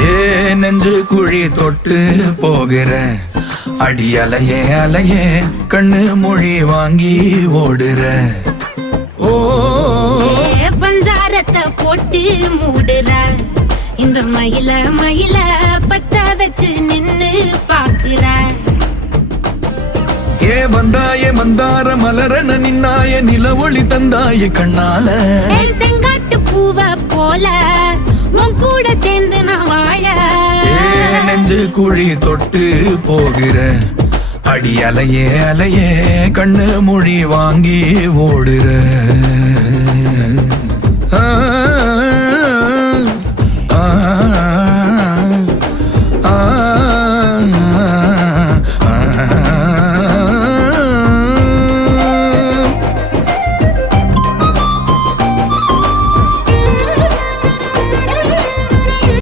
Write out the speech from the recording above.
ஏ நெஞ்சு குழி தொட்டு போகிற அடி அலையே அலையே கண்ணு மொழி வாங்கி ஓடுற. ஓ பஞ்சாரத்தை போட்டு மூடுற இந்த மயில மயில பத்த வச்சு நின்னு பாக்குற. ஏ வந்தாய மந்தார மலரன நின்னாய நில ஒளி தந்தாய கண்ணால. செங்காட்டு பூவ போல உன் கூட சேர்ந்து நான் வாழ. நெஞ்சு குழி தொட்டு போகிற அடி அலையே அலையே கண்ணு மொழி வாங்கி ஓடுற. ஆ ஆ